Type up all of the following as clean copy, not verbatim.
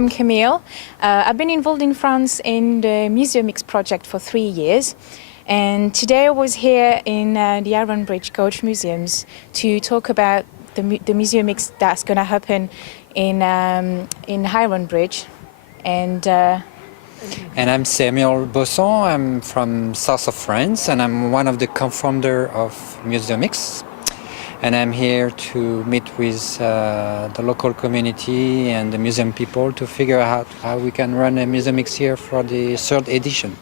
I'm Camille. I've been involved in France in the Museomix project for 3 years. And today I was here in the Ironbridge Gorge museums to talk about the Museomix that's going to happen in Ironbridge. And I'm Samuel Bosson. I'm from south of France, and I'm one of the co-founder of Museomix. And I'm here to meet with the local community and the museum people to figure out how we can run a Museomix here for the 3rd edition.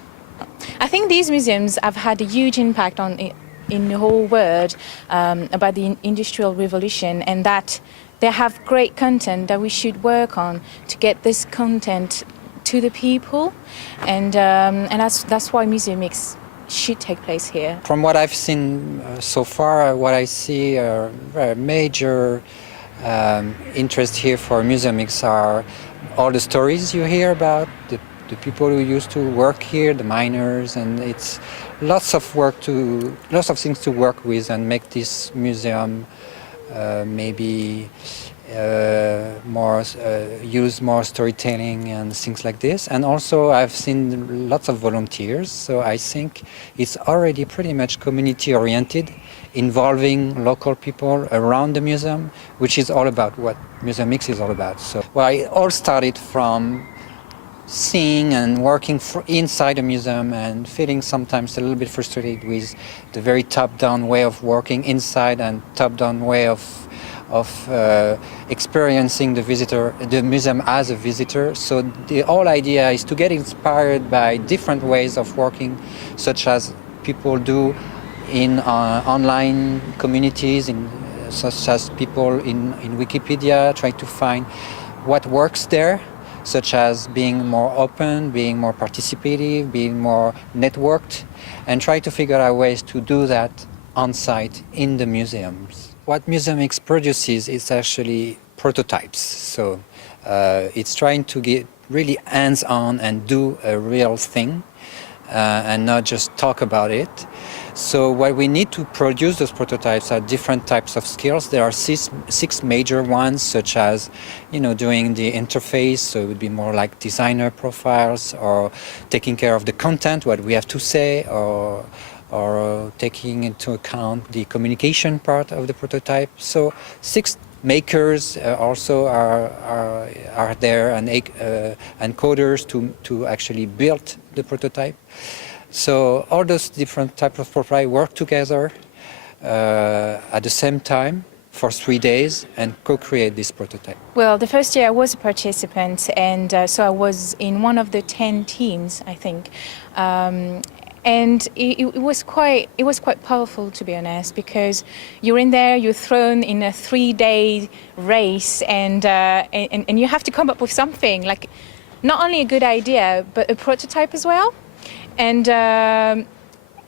I think these museums have had a huge impact in the whole world about the Industrial Revolution, and that they have great content that we should work on to get this content to the people, and that's why Museomix should take place here. From what I've seen so far, what I see a major interest here for Museomix are all the stories you hear about the people who used to work here, the miners, and it's lots of things to work with and make this museum maybe use more storytelling and things like this. And also I've seen lots of volunteers, so I think it's already pretty much community oriented, involving local people around the museum, which is all about what Museomix is all about. So it all started from seeing and working inside the museum and feeling sometimes a little bit frustrated with the very top-down way of working inside and top-down way of experiencing the museum as a visitor. So the whole idea is to get inspired by different ways of working, such as people do in online communities, such as people in Wikipedia, try to find what works there, such as being more open, being more participative, being more networked, and try to figure out ways to do that on site in the museums. What Museomix produces is actually prototypes, so it's trying to get really hands-on and do a real thing and not just talk about it. So what we need to produce those prototypes are different types of skills. There are six major ones, such as, doing the interface, so it would be more like designer profiles, or taking care of the content, what we have to say, or taking into account the communication part of the prototype. So 6 makers also are there, and coders to actually build the prototype. So all those different types of prototypes work together at the same time for 3 days and co-create this prototype. Well, the first year I was a participant, and so I was in one of the 10 teams, I think. And it was quite powerful, to be honest, because you're in there, you're thrown in a 3-day race, and you have to come up with something, like not only a good idea but a prototype as well. And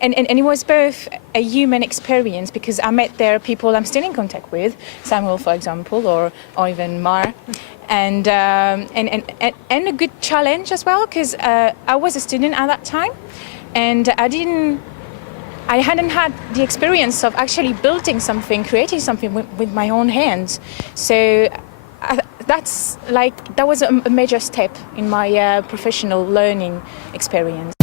it was both a human experience, because I met there people I'm still in contact with, Samuel, for example, or even Mar, and a good challenge as well, because I was a student at that time, and I hadn't had the experience of actually building something, creating something with my own hands. So that was a major step in my professional learning experience.